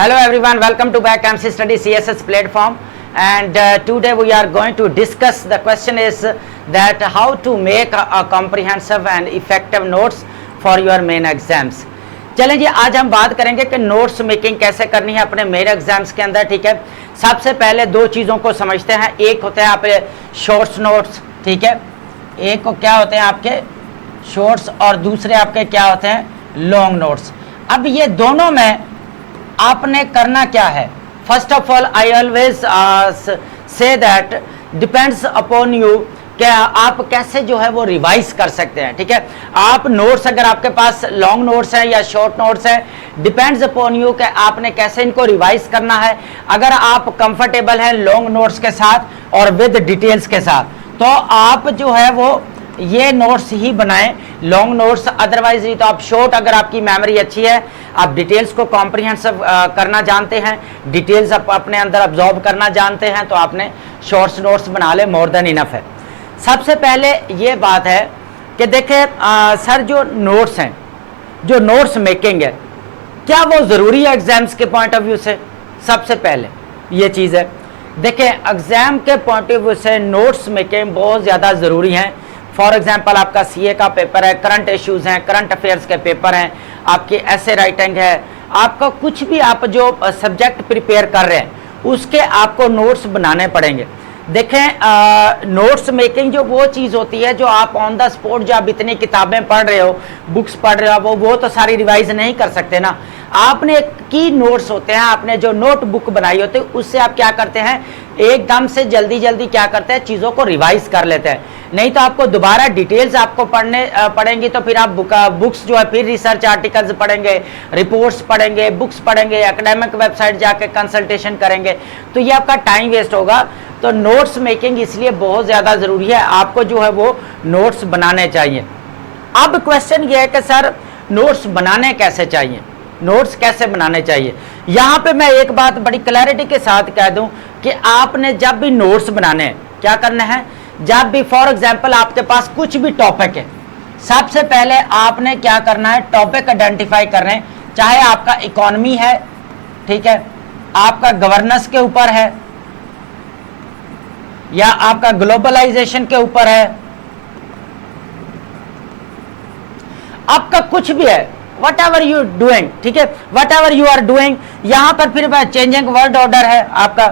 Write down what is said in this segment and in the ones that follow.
Hello everyone, welcome to back MC Study CSS platform, and today we are going to discuss, the question is that how to make a comprehensive and effective notes for your main exams. चलें जी, आज हम बात करेंगे कि notes making कैसे करनी है अपने मेन एग्जाम्स के अंदर। ठीक है, सबसे पहले दो चीज़ों को समझते हैं। एक होते हैं आपके शॉर्ट्स नोट्स, ठीक है, एक को क्या होते हैं आपके शॉर्ट्स और दूसरे आपके क्या होते हैं लॉन्ग नोट्स। अब ये दोनों में आपने करना क्या है? First of all I always say that depends upon you कि आप कैसे जो है वो रिवाइज कर सकते हैं। ठीक है, आप नोट्स अगर आपके पास लॉन्ग नोट्स हैं या शॉर्ट नोट्स हैं, डिपेंड्स अपॉन यू कि आपने कैसे इनको रिवाइज करना है। अगर आप कंफर्टेबल हैं लॉन्ग नोट्स के साथ और विद डिटेल्स के साथ, तो आप जो है वो ये नोट्स ही बनाएं, लॉन्ग नोट्स। अदरवाइज नहीं तो आप शॉर्ट, अगर आपकी मेमोरी अच्छी है, आप डिटेल्स को कॉम्प्रिहेंसिव करना जानते हैं, डिटेल्स आप अपने अंदर अब्जॉर्ब करना जानते हैं, तो आपने शॉर्ट्स नोट्स बना ले, मोर देन इनफ है। सबसे पहले ये बात है कि देखें सर, जो नोट्स हैं, जो नोट्स मेकिंग है, क्या वो ज़रूरी है एग्जाम्स के पॉइंट ऑफ व्यू से? सबसे पहले ये चीज़ है, देखें एग्ज़ाम के पॉइंट ऑफ व्यू से नोट्स मेकिंग बहुत ज़्यादा ज़रूरी हैं। फॉर एग्जाम्पल आपका सीए का पेपर है, करंट इश्यूज़ हैं, करंट अफेयर्स के पेपर हैं, आपकी ऐसे राइटिंग है, आपका कुछ भी आप जो सब्जेक्ट प्रिपेयर कर रहे हैं उसके आपको नोट्स बनाने पड़ेंगे। देखें नोट्स मेकिंग जो वो चीज़ होती है जो आप ऑन द स्पॉट, जो आप इतनी किताबें पढ़ रहे हो, बुक्स पढ़ रहे हो, वो तो सारी रिवाइज नहीं कर सकते ना। आपने की नोट्स होते हैं, आपने जो नोट बुक बनाई होती है उससे आप क्या करते हैं, एकदम से जल्दी जल्दी क्या करते हैं, चीज़ों को रिवाइज कर लेते हैं। नहीं तो आपको दोबारा डिटेल्स आपको पढ़ने पड़ेंगी, तो फिर आप बुक्स जो है फिर रिसर्च आर्टिकल्स पढ़ेंगे, रिपोर्ट्स पढ़ेंगे, बुक्स पढ़ेंगे, एकेडमिक वेबसाइट जाके कंसल्टेशन करेंगे, तो ये आपका टाइम वेस्ट होगा। तो नोट्स मेकिंग इसलिए बहुत ज़्यादा ज़रूरी है, आपको जो है वो नोट्स बनाने चाहिए। अब क्वेश्चन ये है कि सर नोट्स बनाने कैसे चाहिए, नोट्स कैसे बनाने चाहिए? यहाँ पे मैं एक बात बड़ी क्लैरिटी के साथ कह दूँ कि आपने जब भी नोट्स बनाने हैं, क्या करना है, जब भी फॉर एग्जाम्पल आपके पास कुछ भी टॉपिक है, सबसे पहले आपने क्या करना है, टॉपिक आइडेंटिफाई कर रहे हैं, चाहे आपका इकोनॉमी है, ठीक है, आपका गवर्नेंस के ऊपर है, या आपका ग्लोबलाइजेशन के ऊपर है, आपका कुछ भी है, वट एवर यू डूइंग, ठीक है, whatever you are doing. यहां पर फिर चेंजिंग वर्ल्ड ऑर्डर है, आपका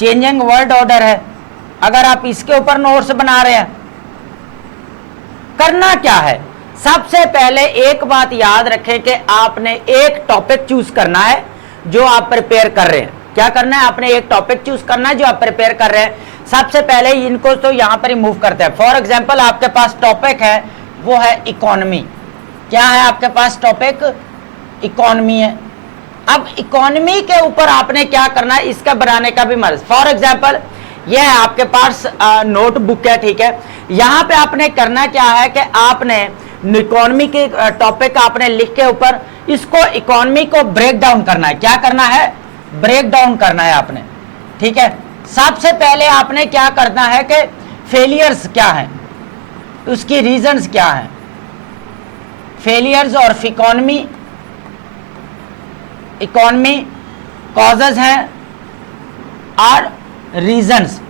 चेंजिंग वर्ल्ड ऑर्डर है। अगर आप इसके ऊपर नोट्स बना रहे हैं, करना क्या है, सबसे पहले एक बात याद रखें कि आपने एक टॉपिक चूज करना है जो आप प्रिपेयर कर रहे हैं। क्या करना है, आपने एक टॉपिक चूज करना है जो आप प्रिपेयर कर रहे हैं। सबसे पहले इनको तो यहां पर ही मूव करते हैं। फॉर एग्जांपल आपके पास टॉपिक है, वो है इकोनॉमी। क्या है आपके पास टॉपिक? इकोनॉमी है। अब इकोनॉमी के ऊपर आपने क्या करना है, इसका बनाने का भी मर्ज। फॉर एग्जांपल ये है आपके पास नोटबुक है, ठीक है, यहां पे आपने करना क्या है कि आपने इकोनॉमी के टॉपिक आपने लिख के ऊपर इसको इकोनॉमी को ब्रेक डाउन करना है। क्या करना है, ब्रेक डाउन करना है आपने, ठीक है। सबसे पहले आपने क्या करना है कि फेलियर्स क्या हैं, उसकी रीजंस क्या हैं, फेलियर्स और इकोनॉमी कॉजेज हैं और रीजंस।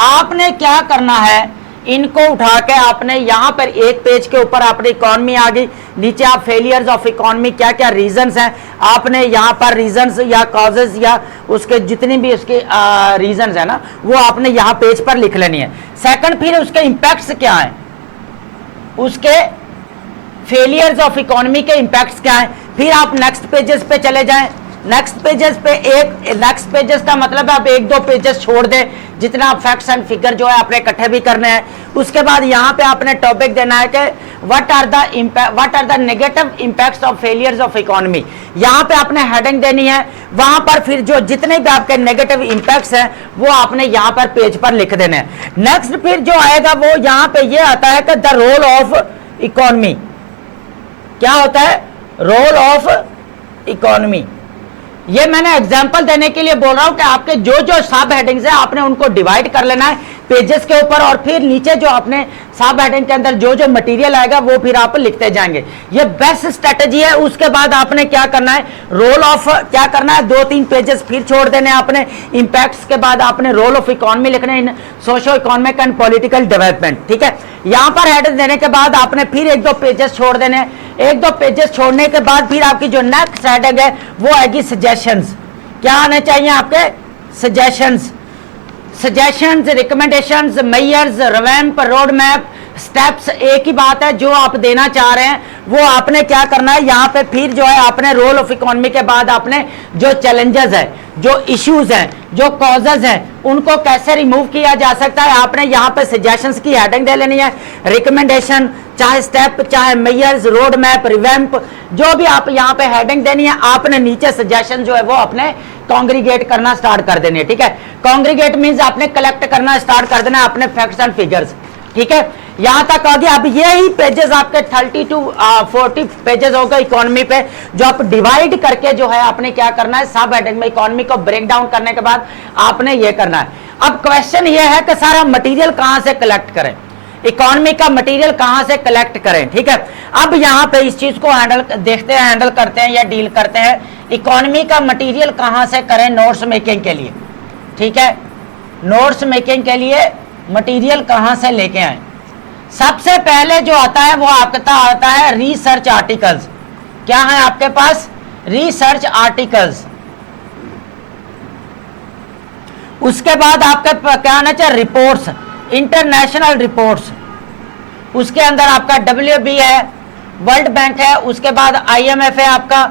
आपने क्या करना है, इनको उठा के आपने यहां पर एक पेज के ऊपर आपने इकोनॉमी आ गई, नीचे आप फेलियर्स ऑफ इकोनॉमी, क्या क्या रीजंस हैं, आपने यहां पर रीजंस या कॉजेज या उसके जितनी भी उसके रीजंस है ना, वो आपने यहां पेज पर लिख लेनी है। सेकंड, फिर उसके इंपैक्ट्स क्या हैं, उसके फेलियर्स ऑफ इकोनॉमी के इंपैक्ट्स क्या हैं। फिर आप नेक्स्ट पेजेस पे चले जाएं। नेक्स्ट पेजेस पे नेक्स्ट पेजेस का मतलब है आप एक दो पेजेस छोड़ दें, जितना फैक्ट्स एंड फिगर जो है आपने इकट्ठे भी करने हैं। उसके बाद यहाँ पे आपने टॉपिक देना है कि what are the negative impacts of failures of economy. यहाँ पे आपने हेडिंग देनी है, वहां पर फिर जो जितने भी आपके नेगेटिव इंपैक्ट्स हैं वो आपने यहाँ पर पेज पर लिख देने हैं। नेक्स्ट फिर जो आएगा वो यहाँ पे ये आता है कि द रोल ऑफ इकोनॉमी। क्या होता है, रोल ऑफ इकोनॉमी। ये मैंने एग्जांपल देने के लिए बोल रहा हूं कि आपके जो जो सब हेडिंग्स है आपने उनको डिवाइड कर लेना है पेजेस के ऊपर, और फिर नीचे जो आपने सब हेडिंग के अंदर जो जो मटेरियल आएगा वो फिर आप लिखते जाएंगे। ये बेस्ट स्ट्रेटजी है। उसके बाद आपने क्या करना है, रोल ऑफ क्या करना है, 2-3 पेजेस फिर छोड़ देने आपने। इंपैक्ट्स के बाद आपने रोल ऑफ इकोनॉमी लिखना है, socio economic and political development, ठीक है। यहां पर हेड देने के बाद आपने फिर 1-2 पेजेस छोड़ देने। 1-2 पेजेस छोड़ने के बाद फिर आपकी जो नेक्स्ट हेडिंग है वो आएगी सजेशंस। क्या आने चाहिए आपके, suggestions, recommendations, measures, revamp, road map, steps. एक ही बात है, जो आप देना चाह रहे हैं वो आपने क्या करना है, यहाँ पे फिर जो है आपने रोल ऑफ इकोनॉमी के बाद आपने जो चैलेंजेस है, जो इश्यूज हैं, जो कॉजेज हैं, उनको कैसे रिमूव किया जा सकता है, आपने यहाँ पे सजेशंस की हेडिंग दे लेनी है। रिकमेंडेशन, चाहे स्टेप, चाहे मेयर्स, रोड मैप, रिवैम्प, जो भी आप यहाँ पे हेडिंग देनी है, आपने नीचे सजेशन जो है वो अपने कॉन्ग्रीगेट करना स्टार्ट कर देनी है, ठीक है। कॉन्ग्रीगेट मींस आपने कलेक्ट करना स्टार्ट कर देना है अपने फैक्ट्स एंड फिगर्स, ठीक है। यहां तक आ गया। अब यही पेजेस आपके 30 to 40 पेजेस हो गए इकोनॉमी पे, जो आप डिवाइड करके जो है आपने क्या करना है, सब हेडिंग में इकोनॉमी को ब्रेक डाउन करने के बाद आपने ये करना है। अब क्वेश्चन ये है कि सारा मटेरियल कहां से कलेक्ट करें, इकोनॉमी का मटेरियल कहां से कलेक्ट करें, ठीक है। अब यहां पे इस चीज को हैंडल देखते हैं, हैंडल करते हैं या डील करते हैं। इकोनॉमी का मटेरियल कहां से करें नोट्स मेकिंग के लिए, ठीक है। नोट्स मेकिंग के लिए मटेरियल कहां से लेके आए। सबसे पहले जो आता है वो आपका आता है रिसर्च आर्टिकल्स। क्या है आपके पास, रिसर्च आर्टिकल्स। उसके बाद आपका क्या आना चाहिए, रिपोर्ट्स, इंटरनेशनल रिपोर्ट्स। उसके अंदर आपका WB है, वर्ल्ड बैंक है, उसके बाद IMF है आपका।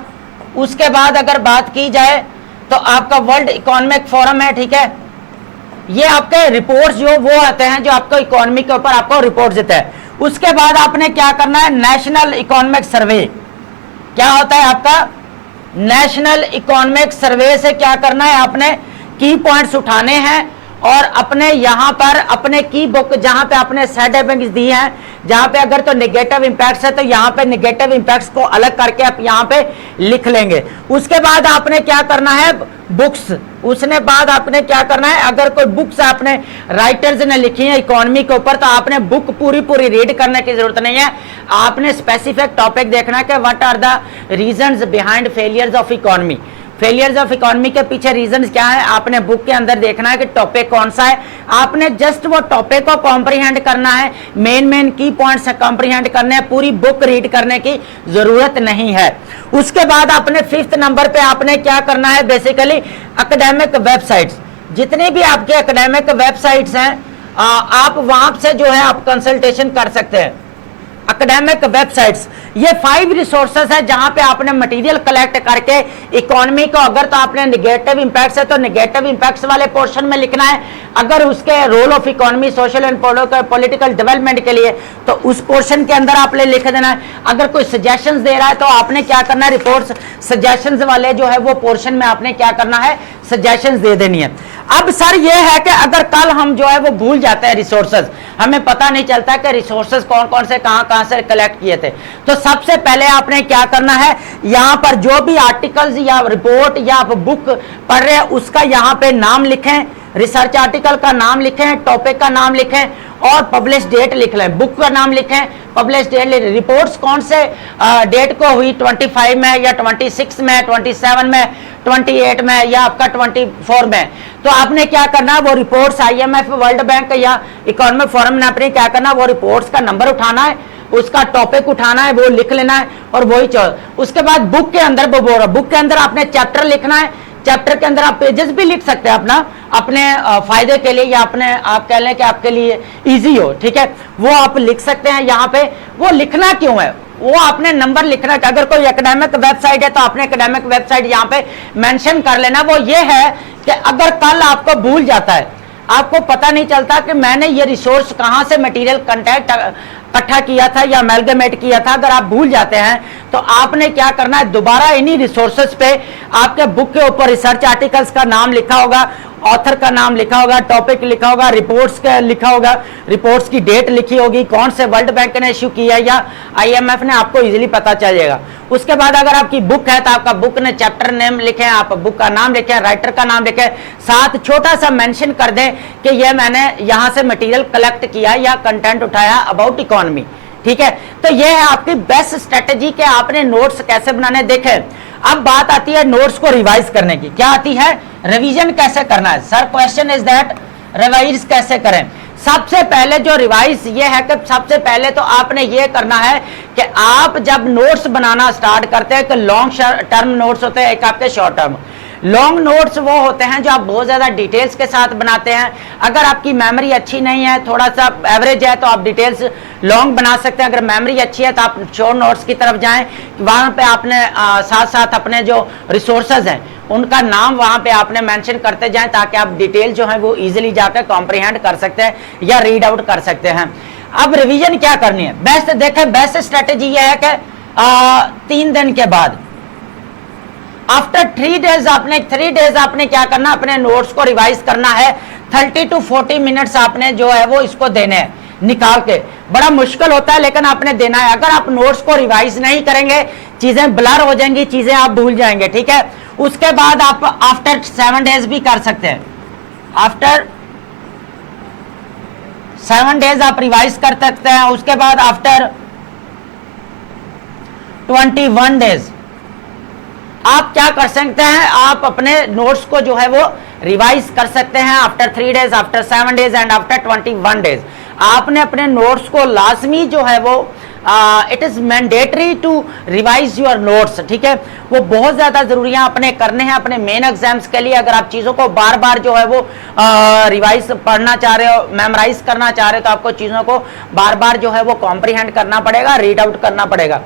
उसके बाद अगर बात की जाए तो आपका वर्ल्ड इकोनॉमिक फोरम है, ठीक है। ये आपके रिपोर्ट्स जो वो आते हैं जो आपको इकोनॉमी के ऊपर आपको रिपोर्ट देते हैं। उसके बाद आपने क्या करना है, नेशनल इकोनॉमिक सर्वे। क्या होता है आपका, नेशनल इकोनॉमिक सर्वे से क्या करना है, आपने की पॉइंट्स उठाने हैं और अपने यहां पर अपने की बुक जहां पे आपने सेट हेडिंग्स दी हैं, जहां पे अगर तो नेगेटिव इंपैक्ट्स है तो यहां पे नेगेटिव इंपैक्ट्स को अलग करके आप यहां पे लिख लेंगे। उसके बाद आपने क्या करना है, बुक्स। उसने बाद आपने क्या करना है, अगर कोई बुक्स आपने राइटर्स ने लिखी है इकोनॉमी के ऊपर तो आपने बुक पूरी रीड करने की जरूरत नहीं है। आपने स्पेसिफिक टॉपिक देखना है कि what are the reasons behind failures of economy. Failures of economy के पीछे रीजंस क्या है, आपने बुक के अंदर देखना है कि टॉपिक कौन सा है। आपने जस्ट वो टॉपिक को कॉम्प्रिहेंड करना है, मेन की पॉइंट्स कॉम्प्रिहेंड करने हैं, पूरी बुक रीड करने की जरूरत नहीं है। उसके बाद आपने 5th नंबर पे आपने क्या करना है, बेसिकली एकेडमिक वेबसाइट्स। जितनी भी आपके एकेडमिक वेबसाइट्स हैं आप वहां से जो है आप कंसल्टेशन कर सकते हैं। एकेडमिक वेबसाइट्स, ये 5 रिसोर्सेस है जहां पे आपने मटेरियल कलेक्ट करके इकोनॉमी को, अगर तो आपने नेगेटिव इंपैक्ट्स है तो नेगेटिव इंपैक्ट्स वाले पोर्शन में लिखना है। अगर उसके role of economy, social and political development के लिए तो उस पोर्शन के अंदर आपने लिख देना है। अगर कोई सजेशंस दे रहा है तो आपने क्या करना है, रिपोर्ट्स सजेशंस वाले जो है वो पोर्शन में आपने क्या करना है, सजेशंस दे देनी है। अब सर ये है कि अगर कल हम जो है वो भूल जाते हैं रिसोर्सेज, हमें पता नहीं चलता कि रिसोर्सेज कौन कौन से कहां से कलेक्ट किए थे, तो सबसे पहले आपने क्या करना है, यहां पर जो भी आर्टिकल्स या रिपोर्ट या आप बुक पढ़ रहे हैं उसका यहां पे नाम लिखें, रिसर्च आर्टिकल का नाम लिखें, टॉपिक का नाम लिखें और पब्लिश डेट लिख लें। बुक का नाम लिखें, पब्लिश डेट, रिपोर्ट्स कौन से डेट को हुई, 25 में या 26 में, 27 में, 28 में या आपका 24 में। तो आपने क्या करना है, वो रिपोर्ट्स IMF, वर्ल्ड बैंक या इकोनॉमिक फोरम ने आपने क्या करना है, वो रिपोर्ट्स का नंबर उठाना है, उसका टॉपिक उठाना है, वो लिख लेना है और वही उसके बाद बुक के अंदर बुक के अंदर आपने चैप्टर लिखना है। चैप्टर के अंदर आप पेजेस भी लिख सकते हैं अपने फायदे के लिए या अपने आप कह लें कि आपके लिए इजी हो, ठीक है, वो आप लिख सकते हैं। यहाँ पे वो लिखना क्यों है, वो आपने नंबर लिखना है। अगर कोई एकेडमिक वेबसाइट है तो आपने एकेडमिक वेबसाइट यहाँ पे मेंशन कर लेना। वो ये है कि अगर कल आपको भूल जाता है, आपको पता नहीं चलता कि मैंने ये रिसोर्स कहाँ से मटेरियल कंटेक्ट इकट्ठा किया था या अमेलगमेट किया था, अगर आप भूल जाते हैं तो आपने क्या करना है, दोबारा इन्हीं रिसोर्सेज पे आपके बुक के ऊपर रिसर्च आर्टिकल्स का नाम लिखा होगा, ऑथर का नाम लिखा होगा, टॉपिक लिखा होगा, रिपोर्ट्स का लिखा होगा, रिपोर्ट्स की डेट लिखी होगी, कौन से वर्ल्ड बैंक ने इश्यू किया या IMF ने, आपको इजीली पता चल जाएगा। उसके बाद अगर आपकी बुक है तो आपका बुक ने चैप्टर नेम लिखे, आप बुक का नाम लिखे, राइटर का नाम लिखे, साथ छोटा सा मेंशन कर दें कि ये मैंने यहां से मटेरियल कलेक्ट किया या कंटेंट उठाया अबाउट इकोनॉमी। ठीक है, तो ये है आपकी बेस्ट स्ट्रेटेजी कि आपने नोट्स कैसे बनाने। देखें, अब बात आती है नोट्स को रिवाइज करने की। क्या आती है? रिवीजन कैसे करना है। Sir question is that revise कैसे करें। सबसे पहले जो रिवाइज ये है कि सबसे पहले तो आपने ये करना है कि आप जब नोट्स बनाना स्टार्ट करते हैं कि लॉन्ग टर्म नोट्स होते हैं, एक आपके शॉर्ट टर्म। लॉन्ग नोट्स वो होते हैं जो आप बहुत ज़्यादा डिटेल्स के साथ बनाते हैं। अगर आपकी मेमोरी अच्छी नहीं है, थोड़ा सा एवरेज है, तो आप डिटेल्स लॉन्ग बना सकते हैं। अगर मेमोरी अच्छी है तो आप शॉर्ट नोट्स की तरफ जाएं, वहाँ पे आपने साथ साथ अपने जो रिसोर्सेज हैं उनका नाम वहाँ पे आपने मेंशन करते जाएं ताकि आप डिटेल जो है वो इजीली जाकर कॉम्प्रिहेंड कर सकते हैं या रीड आउट कर सकते हैं। अब रिवीजन क्या करनी है? बेस्ट देखें, बेस्ट स्ट्रेटेजी ये है कि 3 दिन के बाद आफ्टर 3 डेज आपने क्या करना, अपने नोट्स को रिवाइज करना है। 30 to 40 मिनट्स आपने जो है वो इसको देने हैं निकाल के। बड़ा मुश्किल होता है लेकिन आपने देना है। अगर आप नोट्स को रिवाइज नहीं करेंगे चीजें ब्लर हो जाएंगी, चीजें आप भूल जाएंगे। ठीक है, उसके बाद आप आफ्टर 7 डेज भी कर सकते हैं। आफ्टर 7 डेज आप रिवाइज कर सकते हैं। उसके बाद आफ्टर 21 डेज आप क्या कर सकते हैं, आप अपने नोट्स को जो है वो रिवाइज कर सकते हैं। After 3 days, after 7 days and after 21 days आपने अपने नोट्स को लाजमी जो है वो it is mandatory to revise your notes. ठीक है, वो बहुत ज्यादा जरूरी है, अपने करने हैं अपने मेन एग्जाम्स के लिए। अगर आप चीजों को बार बार जो है वो रिवाइज पढ़ना चाह रहे हो, मेमोराइज करना चाह रहे हो, तो आपको चीजों को बार बार जो है वो कॉम्प्रिहेंड करना पड़ेगा, रीड आउट करना पड़ेगा।